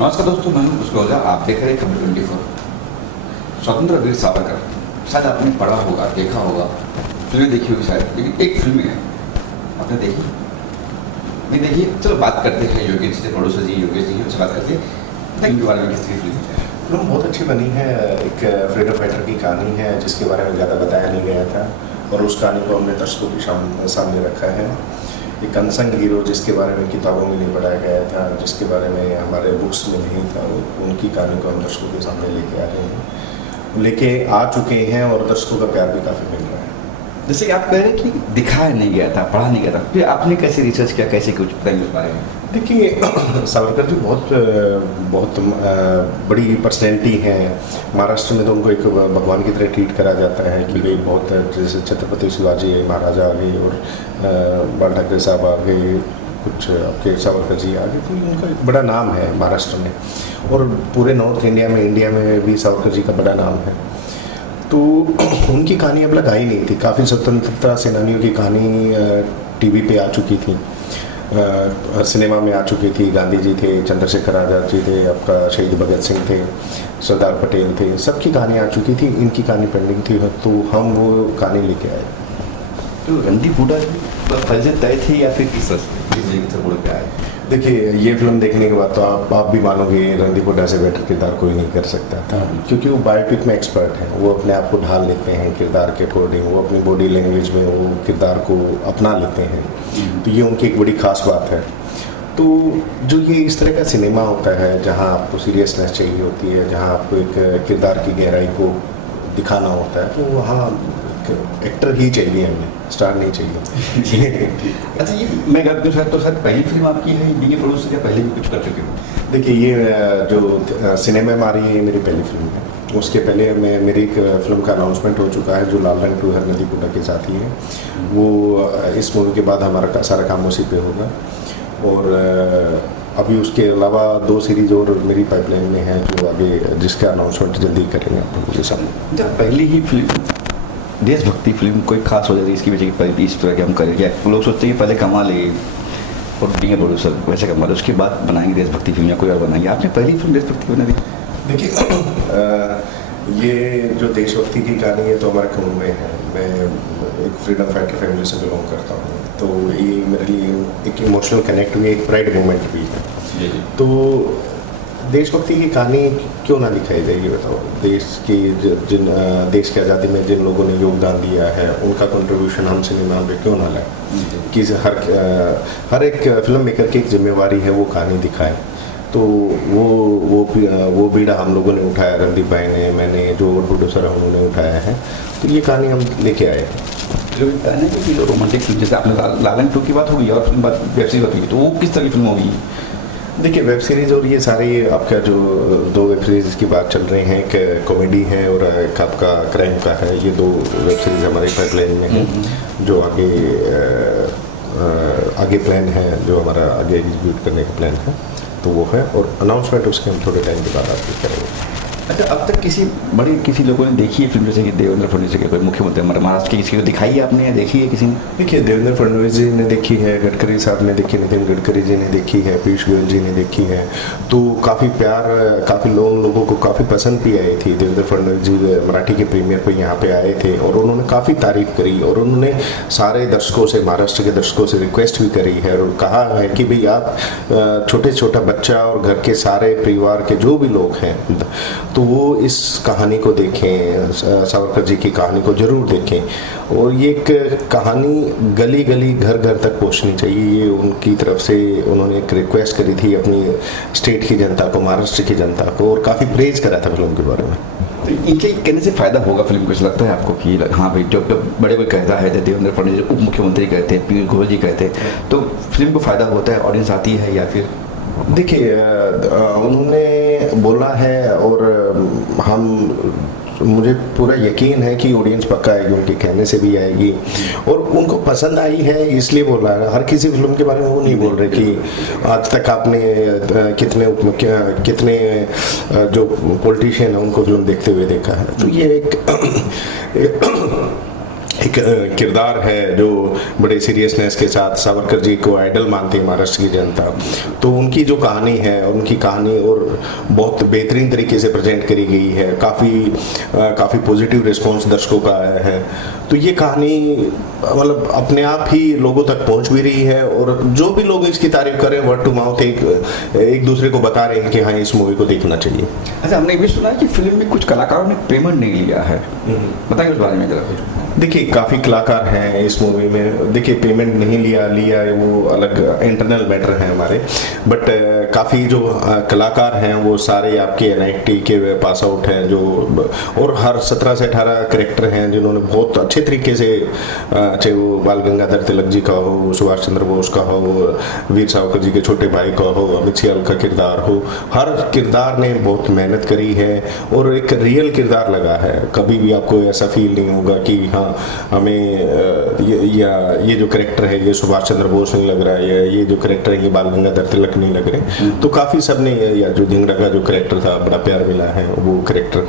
नमस्कार दोस्तों, मैं हूं कुशलोजा। आप देख रहे हैं खबर 24। स्वतंत्र वीर सावरकर, शायद आपने पढ़ा होगा, देखा होगा, फिल्में देखी होगी शायद, लेकिन एक फिल्म है आपने देखी नहीं देखी? चलो बात करते हैं योगेश जी से, प्रोड्यूसर जी योगेश जी उनसे बात करते हैं। फिल्म के बारे में किस फिल्म फिल्म बहुत अच्छी बनी है। एक फ्रीडम फाइटर की कहानी है जिसके बारे में ज़्यादा बताया नहीं गया था और उस कहानी को हमने दर्शकों के सामने रखा है। एक अनसंग हीरो जिसके बारे में किताबों में नहीं पढ़ाया गया था, जिसके बारे में हमारे बुक्स में नहीं था, उनकी कहानी को हम दर्शकों के सामने लेके आ रहे हैं, लेके आ चुके हैं और दर्शकों का प्यार भी काफ़ी मिल रहा है। जैसे कि आप कह रहे हैं कि दिखाया नहीं गया था, पढ़ा नहीं गया था, फिर आपने कैसे रिसर्च किया, कैसे कुछ बताएंगे उस बारे में? देखिए, सावरकर जी बहुत बड़ी पर्सनैलिटी हैं। महाराष्ट्र में तो उनको एक भगवान की तरह ट्रीट करा जाता है कि भाई बहुत, जैसे छत्रपति शिवाजी महाराजा आ गए और बाल ठाकरे साहब आ गए, कुछ आपके सावरकर जी आ गए, तो उनका एक बड़ा नाम है महाराष्ट्र में और पूरे नॉर्थ इंडिया में भी सावरकर जी का बड़ा नाम है। तो उनकी कहानी अब लगाई नहीं थी। काफ़ी स्वतंत्रता सेनानियों की कहानी टीवी पे आ चुकी थी, सिनेमा में आ चुकी थी। गांधी जी थे, चंद्रशेखर आज़ाद जी थे, आपका शहीद भगत सिंह थे, सरदार पटेल थे, सबकी कहानी आ चुकी थी। इनकी कहानी पेंडिंग थी, तो हम वो कहानी लेके आए। तो रणदीप हुड्डा की फर्ज तय थी या फिर किस तरह पे आए? देखिए, ये फिल्म देखने के बाद तो आप भी मानोगे रणदीप हुड्डा से बेटर किरदार कोई नहीं कर सकता था, क्योंकि वो बायोपिक में एक्सपर्ट हैं। वो अपने आप को ढाल लेते हैं किरदार के अकॉर्डिंग, वो अपनी बॉडी लैंग्वेज में वो किरदार को अपना लेते हैं। तो ये उनकी एक बड़ी खास बात है। तो जो ये इस तरह का सिनेमा होता है जहाँ आपको सीरियसनेस चाहिए होती है, जहाँ आपको एक किरदार की गहराई को दिखाना होता है, तो वहाँ एक्टर ही चाहिए, हमें स्टार नहीं चाहिए। अच्छा, ये मैं कहता हूँ तो सर पहली फिल्म आपकी है हिंदी के प्रोड्यूसर या पहले भी कुछ कर चुके हो? देखिए, ये जो सिनेमा में आ रही है, ये मेरी पहली फिल्म है। उसके पहले मेरी एक फिल्म का अनाउंसमेंट हो चुका है जो लाल रंग 2 है, रणदीप हुड्डा के साथ ही है। वो इस मूवी के बाद हमारा सारा काम उसी पे होगा और अभी उसके अलावा 2 सीरीज और मेरी पाइपलाइन में है जो आगे, जिसका अनाउंसमेंट जल्दी करेंगे आप लोगों के सामने। पहली ही फिल्म देशभक्ति फिल्म कोई खास वजह इसकी वजह की इस तरह के हम करें क्या? लोग सोचते हैं कि पहले कमा ले और डी प्रोड्यूसर वैसे कमा ले, उसके बाद बनाएंगे देशभक्ति फिल्म या कोई और बनाएंगे। आपने पहली फिल्म देशभक्ति बना दी। देखिए, ये जो देशभक्ति की कहानी है तो हमारे खून में है। मैं एक फ्रीडम फाइटर फैमिली से बिलोंग करता हूँ, तो ये मेरे लिए एक इमोशनल कनेक्ट भी, एक प्राइड मोमेंट भी है। तो देशभक्ति की कहानी क्यों ना दिखाई जाए, ये बताओ। देश की आज़ादी में जिन लोगों ने योगदान दिया है, उनका कंट्रीब्यूशन हम सिनेमा में क्यों ना लाए? कि हर एक फिल्म मेकर की एक जिम्मेवारी है वो कहानी दिखाए। तो वो बीड़ा हम लोगों ने उठाया, रणदीप भाई ने, मैंने, जो प्रोड्यूसर है उन्होंने उठाया है। तो ये कहानी हम लेके आए। जो रोमांटिक फिल्म, जैसे आपने लालन 2 की बात होगी और फिल्म बात वेब सीरीज होगी, तो वो किस तरह की फिल्म होगी? देखिए, वेब सीरीज़ और ये सारे आपका जो 2 वेब सीरीज़ की बात चल रही हैं, एक कॉमेडी है और एक आपका क्राइम का है। ये 2 वेब सीरीज़ हमारे पाइपलाइन में है, जो आगे प्लान है, जो हमारा आगे एग्जीक्यूट करने का प्लान है, तो वो है। और अनाउंसमेंट उसके हम थोड़े टाइम के बाद आपको करेंगे। अच्छा, अब तक किसी लोगों ने देखी है फिल्म, जैसे कि देवेंद्र फडणवीस के कोई मुख्यमंत्री हमारे महाराष्ट्र के, किसी को दिखाई है आपने या देखी है किसी ने? देखिए, देवेंद्र फडणवीस जी ने देखी है, गडकरी साहब ने देखी, नितिन गडकरी जी ने देखी है, पीयूष गोयल जी ने देखी है। तो काफ़ी प्यार, काफ़ी लोगों को काफ़ी पसंद भी आई थी। देवेंद्र फडणवीस जी मराठी के प्रीमियर पर यहाँ पे आए थे और उन्होंने काफ़ी तारीफ करी और उन्होंने सारे दर्शकों से, महाराष्ट्र के दर्शकों से रिक्वेस्ट भी करी है और कहा है कि भाई आप छोटा बच्चा और घर के सारे परिवार के जो भी लोग हैं, तो वो इस कहानी को देखें, सावरकर जी की कहानी को ज़रूर देखें। और ये एक कहानी गली गली घर घर तक पहुंचनी चाहिए, ये उनकी तरफ से उन्होंने एक रिक्वेस्ट करी थी अपनी स्टेट की जनता को, महाराष्ट्र की जनता को, और काफ़ी प्रेज करा था फिल्म के बारे में। तो इनके कहने से फ़ायदा होगा फिल्म को, लगता है आपको कि हाँ भाई, जो बड़े कोई कहता है, देवेंद्र फडणवीस उप मुख्यमंत्री कहते हैं, पीयूष गोयल जी कहते हैं, तो फिल्म को फ़ायदा होता है, ऑडियंस आती है या फिर? देखिए, उन्होंने बोला है और मुझे पूरा यकीन है कि ऑडियंस पक्का आएगी, उनके कहने से भी आएगी और उनको पसंद आई है इसलिए बोल रहा है। हर किसी फिल्म के बारे में वो नहीं बोल रहे कि आज तक आपने कितने जो पॉलिटिशियन है उनको फिल्म देखते हुए देखा है। तो ये एक किरदार है जो बड़े सीरियसनेस के साथ सावरकर जी को आइडल मानती है महाराष्ट्र की जनता, तो उनकी जो कहानी है, उनकी कहानी और बहुत बेहतरीन तरीके से प्रेजेंट करी गई है। काफ़ी पॉजिटिव रिस्पांस दर्शकों का आया है। तो ये कहानी मतलब अपने आप ही लोगों तक पहुंच भी रही है, और जो भी लोग इसकी तारीफ कर रहे हैं वर्ड टू माउथ एक दूसरे को बता रहे हैं कि हाँ इस मूवी को देखना चाहिए। अच्छा, हमने ये भी सुना है कि फिल्म में कुछ कलाकारों ने पेमेंट नहीं लिया है, बताइए उस बारे में जरा कुछ। देखिए काफ़ी कलाकार हैं इस मूवी में। देखिए पेमेंट नहीं लिया है वो अलग इंटरनल मैटर है हमारे, बट काफ़ी जो कलाकार हैं वो सारे आपके NIT के पास आउट हैं, जो और हर 17 से 18 कैरेक्टर हैं जिन्होंने बहुत अच्छे तरीके से, चाहे वो बाल गंगाधर तिलक जी का हो, सुभाष चंद्र बोस का हो, वीर सावरकर जी के छोटे भाई का हो, अमित सियाल का किरदार हो, हर किरदार ने बहुत मेहनत करी है और एक रियल किरदार लगा है। कभी भी आपको ऐसा फील नहीं होगा कि हाँ हमें ये जो करेक्टर है ये सुभाष चंद्र बोस नहीं लग रहा है, या ये जो करेक्टर है ये बाल गंगाधर तिलक नहीं लग रहे। तो काफ़ी सबने, या जो धिंगड़ा का जो करेक्टर था बड़ा प्यार मिला है वो करेक्टर,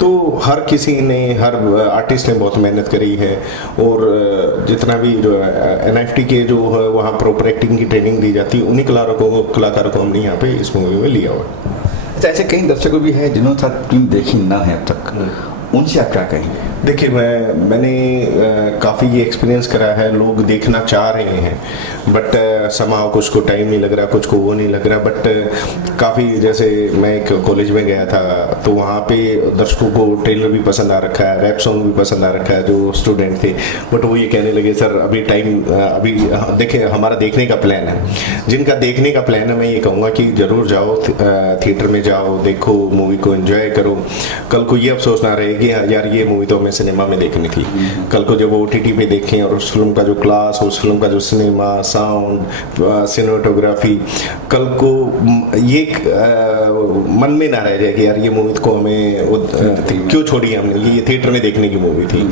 तो हर किसी ने, हर आर्टिस्ट ने बहुत मेहनत करी है। और जितना भी जो NIT के जो वहाँ प्रॉपर एक्टिंग की ट्रेनिंग दी जाती है उन्हीं कलाकारों को हमने यहाँ पे इस मूवी में लिया हुआ। अच्छा, ऐसे कई दर्शकों भी है जिन्होंने साथ फिल्म देखी ना है अब तक, उनसे आप क्या कहेंगे? देखिए मैंने काफ़ी ये एक्सपीरियंस करा है, लोग देखना चाह रहे हैं बट समाओ कुछ को टाइम नहीं लग रहा, कुछ को वो नहीं लग रहा। बट काफ़ी, जैसे मैं एक कॉलेज में गया था तो वहाँ पे दर्शकों को ट्रेलर भी पसंद आ रखा है, रैप सॉन्ग भी पसंद आ रखा है जो स्टूडेंट थे, बट वो ये कहने लगे सर अभी देखिए हमारा देखने का प्लान है। जिनका देखने का प्लान है मैं ये कहूँगा कि ज़रूर जाओ, थिएटर में जाओ, देखो मूवी को एंजॉय करो। कल को ये अफसोस ना रहे कि यार ये मूवी तो हमें सिनेमा में देखनी थी। कल को जब वो OTT पे देखें और उस फिल्म का जो क्लास, उस फिल्म का जो सिनेमा, साउंड, सिनेमेटोग्राफी, कल को ये मन में ना रह जाए कि यार ये मूवी को हमें क्यों छोड़ी हमने, ये थिएटर में देखने की मूवी थी।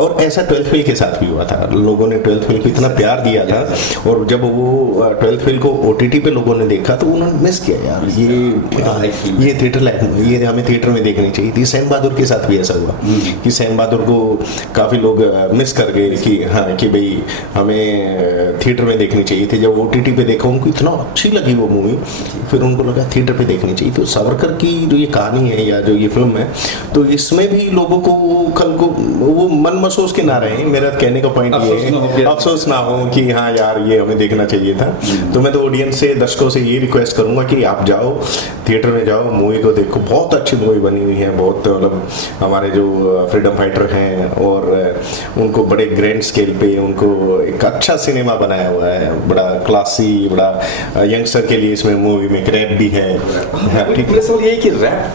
और ऐसा 12th फेल के साथ भी हुआ था। लोगों ने 12th फेल को इतना प्यार दिया था, और जब वो 12th फेल को OTT पे लोगों ने देखा तो उन्होंने मिस किया, यार ये थिएटर लायक, ये हमें थिएटर में देखनी चाहिए थी। सैम बहादुर के साथ भी ऐसा हुआ कि सैम बहादुर को काफ़ी लोग मिस कर गए कि हाँ कि भाई हमें थिएटर में देखनी चाहिए थी। जब OTT पे देखा उनको इतना अच्छी लगी वो मूवी, फिर उनको लगा थिएटर पे देखनी चाहिए। तो सावरकर की जो ये कहानी है या जो ये फिल्म है, तो इसमें भी लोगों को कल को वो मन महसूस के ना रहे। मेरा कहने का पॉइंट ये है, अफसोस ना हो कि हाँ यार ये हमें देखना चाहिए था। तो मैं तो ऑडियंस से, दर्शकों से ये रिक्वेस्ट करूँगा कि आप जाओ, थिएटर में जाओ, मूवी को देखो। बहुत अच्छी मूवी बनी हुई है, बहुत मतलब हमारे जो फ्रीडम फाइटर हैं और उनको बड़े ग्रैंड स्केल पे उनको एक अच्छा सिनेमा बनाया हुआ है, बड़ा क्लासी, बड़ा यंगस्टर के लिए इसमें मूवी में रैप भी है। ठीक है, सवाल ये है कि रैप,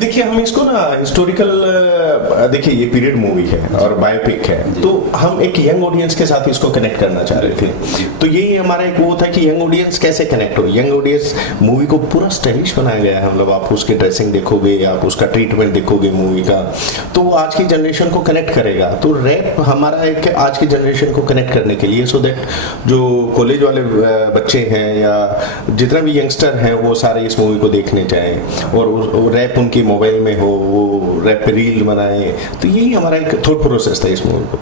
देखिए हम इसको ना हिस्टोरिकल, देखिए ये पीरियड मूवी है और बायोपिक है, तो हम एक यंग ऑडियंस के साथ इसको कनेक्ट करना चाह रहे थे। तो यही हमारा एक वो था कि यंग ऑडियंस कैसे कनेक्ट हो। यंग ऑडियंस, मूवी को पूरा स्टाइलिश बनाया गया है, मतलब आप उसकी ड्रेसिंग देखोगे, आप उसका ट्रीटमेंट देखोगे मूवी का, तो वो आज की जनरेशन को कनेक्ट करेगा। तो रैप हमारा एक आज की जनरेशन को कनेक्ट करने के लिए, सो दैट जो कॉलेज वाले बच्चे हैं या जितना भी यंगस्टर हैं वो सारे इस मूवी को देखने जाएं और रैप उनकी मोबाइल में हो, वो रैप पे रील बनाए। तो यही हमारा एक थॉट प्रोसेस था इस मूवी को।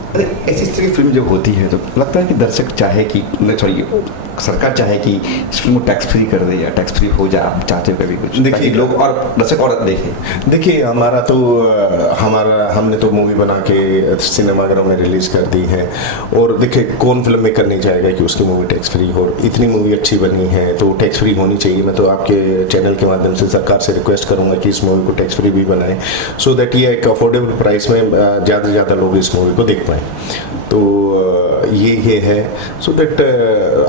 ऐसी तरह की फिल्म जब होती है तो लगता है कि दर्शक चाहे कि सरकार चाहे कि इस फिल्म को टैक्स फ्री कर दे या टैक्स फ्री हो जाए, आप चाहते हो कभी कुछ? देखिए लोग और दर्शक और देखें। देखिए हमने तो मूवी बना के सिनेमाघरों में रिलीज कर दी है, और देखिए कौन फिल्म मेकर नहीं चाहेगा कि उसकी मूवी टैक्स फ्री हो। इतनी मूवी अच्छी बनी है तो टैक्स फ्री होनी चाहिए। मैं तो आपके चैनल के माध्यम से सरकार से रिक्वेस्ट करूंगा कि इस मूवी को टैक्स फ्री भी बनाएं, सो दैट ये एक अफोर्डेबल प्राइस में ज़्यादा से ज़्यादा लोग इस मूवी को देख पाएँ। तो ये है, सो दैट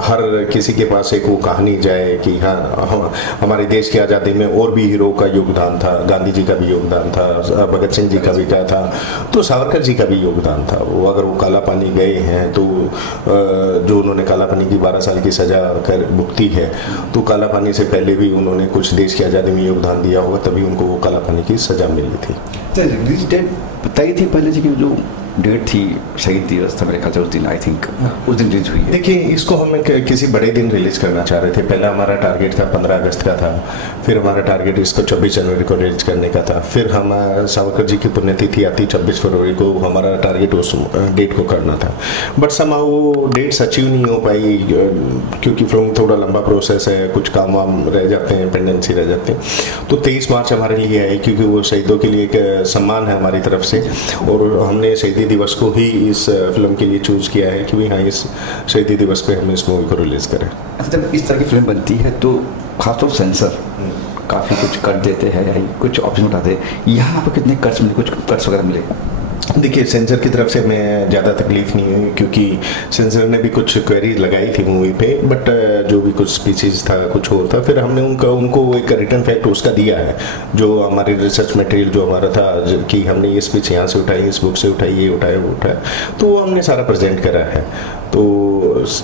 हर किसी के पास एक वो कहानी जाए कि हाँ हमारे देश की आज़ादी में और भी हीरो का योगदान था, गांधी जी का भी योगदान था, भगत सिंह जी का भी क्या था, तो सावरकर जी का भी योगदान था। वो अगर वो काला पानी गए हैं तो जो उन्होंने काला पानी की 12 साल की सज़ा कर भुगती है, तो काला पानी से पहले भी उन्होंने कुछ देश की आज़ादी में योगदान दिया होगा, तभी उनको वो काला पानी की सज़ा मिली थी। रिलीज डेट बताई थी पहले से कि जो डेट थी, शहीद दिवस था मेरे ख्याल से उस दिन, आई थिंक उस दिन रिलीज हुई है। देखिए, इसको हम किसी बड़े दिन रिलीज़ करना चाह रहे थे। पहला हमारा टारगेट था 15 अगस्त का था, फिर हमारा टारगेट इसको 26 जनवरी को रिलीज करने का था, फिर हम सावरकर जी की पुण्यतिथि आती 26 फरवरी को, हमारा टारगेट उस डेट को करना था। बट समा वो डेट्स अचीव नहीं हो पाई, क्योंकि फिल्म थोड़ा लंबा प्रोसेस है, कुछ काम वाम रह जाते हैं, पेंडेंसी रह जाते हैं। तो 23 मार्च हमारे लिए है, क्योंकि वो शहीदों के लिए एक सम्मान है हमारी तरफ से, और हमने शहीदी दिवस को ही इस फिल्म के लिए चूज़ किया है कि हाँ, इस शहीदी दिवस पे हम इस मूवी को रिलीज़ करें। अच्छा, जब इस तरह की फिल्म बनती है तो खासतौर सेंसर काफ़ी कुछ कट देते हैं या कुछ ऑप्शन उठाते हैं, यहाँ पर कितने कट्स मिले, कुछ कट्स वगैरह मिले? देखिए, सेंसर की तरफ से मैं ज़्यादा तकलीफ नहीं हुई, क्योंकि सेंसर ने भी कुछ क्वेरी लगाई थी मूवी पे, बट जो भी कुछ स्पीचेस था, कुछ और था, फिर हमने उनको एक रिटर्न फैक्ट उसका दिया है, जो हमारी रिसर्च मटेरियल जो हमारा था, कि हमने ये स्पीच यहाँ से उठाई, इस बुक से उठाई, ये उठाया, वो उठाया, तो वो हमने सारा प्रेजेंट करा है। तो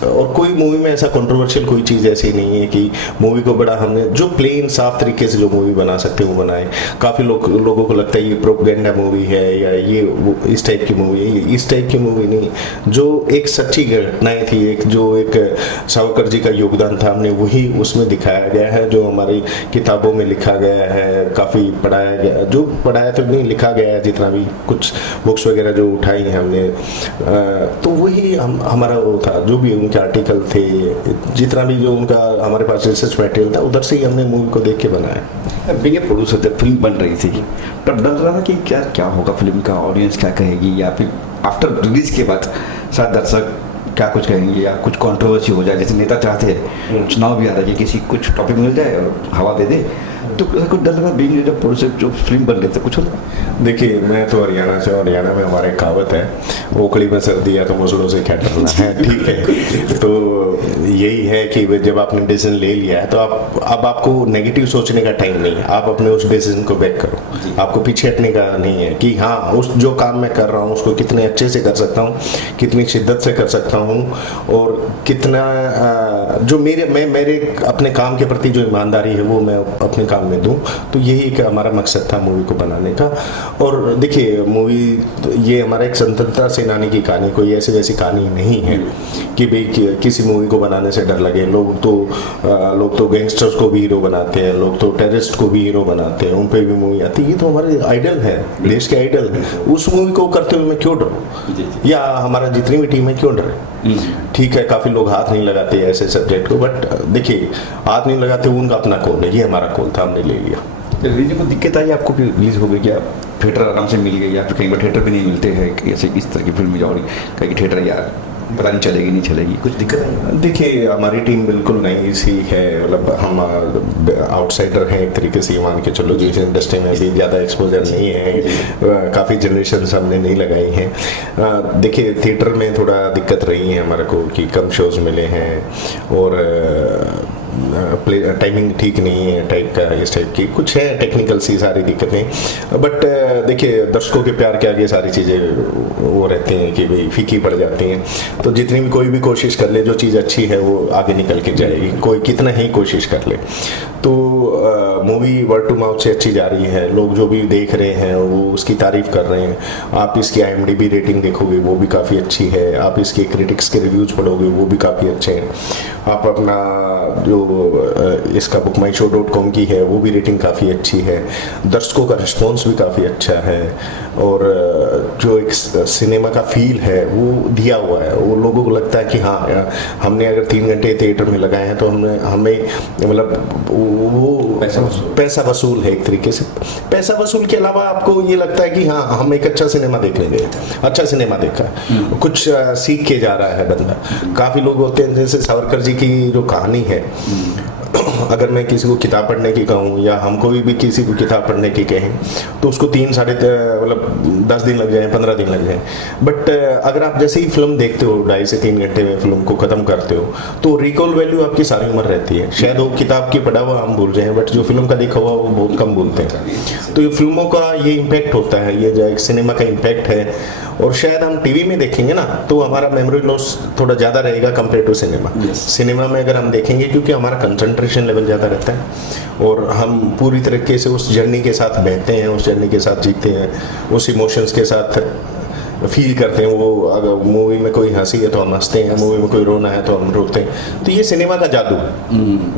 और कोई मूवी में ऐसा कंट्रोवर्शियल कोई चीज़ ऐसी नहीं है कि मूवी को बड़ा हमने जो प्लेन साफ तरीके से जो मूवी बना सकते हैं वो बनाए। काफ़ी लोगों को लगता है ये प्रोपेगेंडा मूवी है या ये इस टाइप की मूवी है, इस टाइप की मूवी नहीं, जो एक सच्ची घटनाएं थी, एक सावरकर जी का योगदान था, हमने वही उसमें दिखाया गया है, जो हमारी किताबों में लिखा गया है, काफ़ी पढ़ाया गया, जो पढ़ाया तो नहीं, लिखा गया है, जितना भी कुछ बुक्स वगैरह जो उठाई हैं हमने, तो वही हमारा वो था, जो भी उनके आर्टिकल थे, जितना भी जो उनका हमारे पास रिसर्च मटेरियल था, उधर से ही हमने मूवी को देख के बनाया। बीइंग ए प्रोड्यूसर, जब फिल्म बन रही थी तब डर रहा था कि क्या होगा फिल्म का, ऑडियंस क्या कहेगी, या फिर आफ्टर रिलीज के बाद शायद दर्शक क्या कुछ कहेंगे या कुछ कंट्रोवर्सी हो जाए, जैसे नेता चाहते हैं चुनाव भी आता है कि किसी कुछ टॉपिक मिल जाए और हवा दे दे, तो कुछ डर लगा बीइंग ए प्रोड्यूसर, जो फिल्म बन रही थी कुछ होता? देखिए, मैं तो हरियाणा से, हरियाणा में हमारे कहावत है, ओखली में सर्दी है तो मुसड़ों से क्या डरना है, ठीक है। तो यही है कि जब आपने डिसीजन ले लिया है तो अब आपको नेगेटिव सोचने का टाइम नहीं है, आप अपने उस डिसीजन को बैक करो, आपको पीछे हटने का नहीं है कि हाँ, उस जो काम मैं कर रहा हूँ उसको कितने अच्छे से कर सकता हूँ, कितनी शिद्दत से कर सकता हूँ, और कितना जो मेरे अपने काम के प्रति जो ईमानदारी है वो मैं अपने काम में दूं। तो यही एक हमारा मकसद था मूवी को बनाने का। और देखिए, मूवी ये हमारा एक स्वतंत्रता सेनानी की कहानी, कोई ऐसी वैसी कहानी नहीं है कि भाई किसी मूवी को बनाने से डर लगे। लोग तो गैंगस्टर्स को भी हीरो बनाते हैं, लोग तो टेररिस्ट को भी हीरो बनाते हैं, उन पे भी मूवी आती है। ये तो हमारे आइडल है, देश के आइडल है, उस मूवी को करते हुए मैं क्यों डरूं, या हमारा जितनी भी टीम है क्यों डरे। ठीक है, काफ़ी लोग हाथ नहीं लगाते ऐसे सब्जेक्ट को, बट देखिए, हाथ नहीं लगाते, उनका अपना कॉल है, ये हमारा कॉल था, हमने ले लिया। रिलीज को दिक्कत आई आपको, फिर रिलीज हो गई क्या, थिएटर आराम से मिल गई, या फिर कई बार थिएटर भी नहीं मिलते हैं, ऐसे इस तरह की फिल्म जाओ कहीं थिएटर यार पता नहीं चलेगी नहीं चलेगी, कुछ दिक्कत आई? देखिए, हमारी टीम बिल्कुल नई सी है, मतलब हम आउटसाइडर हैं एक तरीके से, मान के चलो, जिस इंडस्ट्री में भी ज़्यादा एक्सपोजर नहीं है, काफ़ी जनरेशन हमने नहीं लगाई हैं। देखिए, थिएटर में थोड़ा दिक्कत रही है हमारे को कि कम शोज़ मिले हैं, और टाइमिंग ठीक नहीं है टाइप का, इस टाइप की कुछ है, टेक्निकल सी सारी दिक्कतें। बट देखिए, दर्शकों के प्यार के आगे सारी चीज़ें वो रहती हैं कि भाई फीकी पड़ जाती हैं। तो जितनी भी कोई भी कोशिश कर ले, जो चीज़ अच्छी है वो आगे निकल के जाएगी, कोई कितना ही कोशिश कर ले। तो मूवी वर्ड टू माउथ से अच्छी जा रही है, लोग जो भी देख रहे हैं वो उसकी तारीफ़ कर रहे हैं। आप इसकी IMDb रेटिंग देखोगे वो भी काफ़ी अच्छी है, आप इसके क्रिटिक्स के रिव्यूज़ पढ़ोगे वो भी काफ़ी अच्छे हैं। आप अपना जो इसका bookmyshow.com की है वो भी रेटिंग काफ़ी अच्छी है, दर्शकों का रिस्पॉन्स भी काफ़ी अच्छा है, और जो एक सिनेमा का फील है वो दिया हुआ है। वो लोगों को लगता है कि हाँ, हमने अगर 3 घंटे थिएटर में लगाए हैं तो हमें मतलब वो पैसा वसूल है एक तरीके से। पैसा वसूल के अलावा आपको ये लगता है कि हाँ, हम एक अच्छा सिनेमा देखने गए, अच्छा सिनेमा देखा, कुछ सीख के जा रहा है बंदा। काफ़ी लोग होते हैं, जैसे सावरकर जी की जो कहानी है, अगर मैं किसी को किताब पढ़ने की कहूँ या हमको भी किसी को किताब पढ़ने की कहें तो उसको 10 10 दिन लग जाए, 15 दिन लग जाए। बट अगर आप जैसे ही फिल्म देखते हो 2.5 से 3 घंटे में फिल्म को ख़त्म करते हो तो रिकॉल वैल्यू आपकी सारी उम्र रहती है। शायद वो किताब की पढ़ा हुआ हम भूल जाएं, बट जो फिल्म का देखा हुआ वो बहुत कम भूलते हैं। तो ये फिल्मों का ये इम्पैक्ट होता है, ये जो एक सिनेमा का इम्पैक्ट है। और शायद हम टीवी में देखेंगे ना तो हमारा मेमोरी लॉस थोड़ा ज़्यादा रहेगा कंपेयर टू सिनेमा। सिनेमा में अगर हम देखेंगे, क्योंकि हमारा कंसंट्रेशन लेवल ज़्यादा रहता है और हम पूरी तरीके से उस जर्नी के साथ बहते हैं, उस जर्नी के साथ जीते हैं, उस इमोशंस के साथ फील करते हैं। वो अगर मूवी में कोई हंसी है तो हम हंसते हैं, मूवी में कोई रोना है तो हम रोते हैं। तो ये सिनेमा का जादू,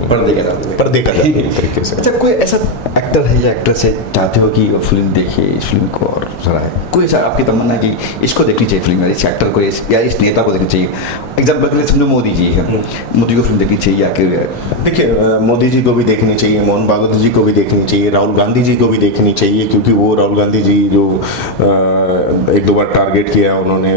पर्दे का जादू, पर्दे का जादू एक तरीके से। अच्छा, कोई ऐसा एक्टर है या एक्ट्रेस है चाहते हो कि वो फिल्म देखे, इस फिल्म को और सराहे? कोई ऐसा आपकी तमन्ना कि इसको देखनी चाहिए फिल्म, इस एक्टर को या इस नेता को देखनी चाहिए? एग्जाम्पल के लिए समझो मोदी जी है, मोदी को फिल्म देखनी चाहिए या कि? देखिए, मोदी जी को भी देखनी चाहिए, मोहन भागवत जी को भी देखनी चाहिए, राहुल गांधी जी को भी देखनी चाहिए, क्योंकि वो राहुल गांधी जी जो एक दो बार टारगेट किया उन्होंने,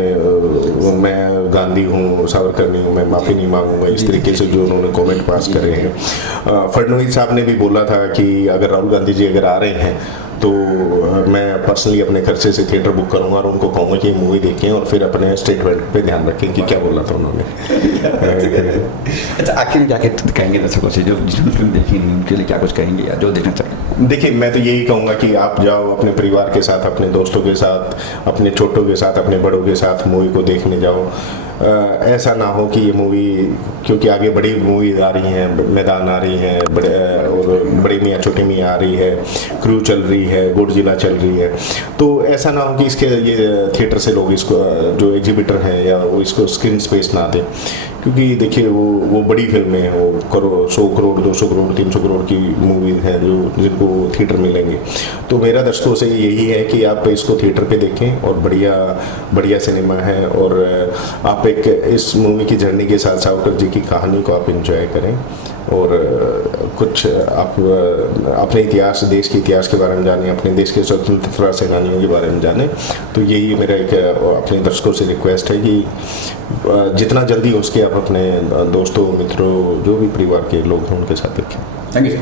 मैं गांधी हूँ, सावरकर नहीं हूँ, मैं माफ़ी नहीं मांगूंगा, इस तरीके से जो उन्होंने कमेंट पास करे हैं। फडणवीस साहब ने भी बोला था कि अगर राहुल गांधी जी अगर आ रहे हैं तो मैं पर्सनली अपने खर्चे से थिएटर बुक करूंगा और उनको कहूँगा कि मूवी देखें और फिर अपने स्टेटमेंट पे ध्यान रखें कि क्या बोला था उन्होंने। अच्छा, आखिर में क्या कहेंगे दर्शकों से जो जिन्होंने फिल्म देखी नहीं, उनके लिए क्या कुछ कहेंगे या जो देखना चाहिए? देखिए, मैं तो यही कहूँगा कि आप जाओ अपने परिवार के साथ, अपने दोस्तों के साथ, अपने छोटों के साथ, अपने बड़ों के साथ मूवी को देखने जाओ। ऐसा ना हो कि ये मूवी, क्योंकि आगे बड़ी मूवी आ रही हैं, मैदान आ रही हैं, बड़े और बड़ी मियाँ छोटी मियाँ आ रही है, क्रू चल रही है, गोडजिला चल रही है, तो ऐसा ना हो कि इसके ये थिएटर से लोग इसको, जो एग्जिबिटर हैं या वो इसको स्क्रीन स्पेस ना दें। क्योंकि देखिए, वो बड़ी फिल्में हैं, वो 100 करोड़ 200 करोड़ 300 करोड़ की मूवी हैं जो जिनको थिएटर मिलेंगे। तो मेरा दर्शकों से यही है कि आप इसको थिएटर पे देखें और बढ़िया सिनेमा है, और आप एक इस मूवी की जर्नी के साथ सावरकर जी की कहानी को आप एंजॉय करें और कुछ आप अपने इतिहास, देश के इतिहास के बारे में जानें, अपने देश के स्वतंत्रता सेनानियों के बारे में जानें। तो यही मेरा एक अपने दर्शकों से रिक्वेस्ट है कि जितना जल्दी हो सके आप अपने दोस्तों, मित्रों, जो भी परिवार के लोग हैं उनके साथ देखें। Thank you.